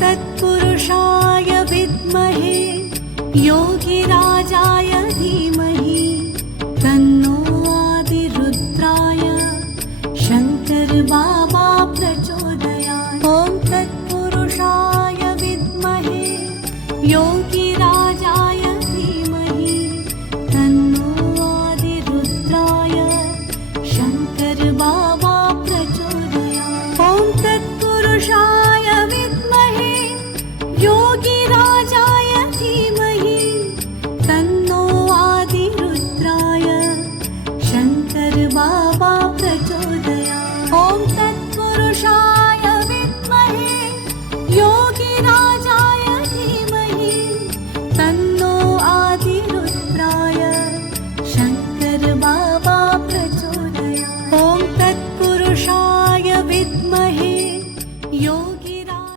तत्पुरुषाय विद्महे योगिराजाय धीमहि तन्नो आदिरुद्राय शंकर बाबा प्रचोदयात्। ॐ तत्पुरुषाय विद्महे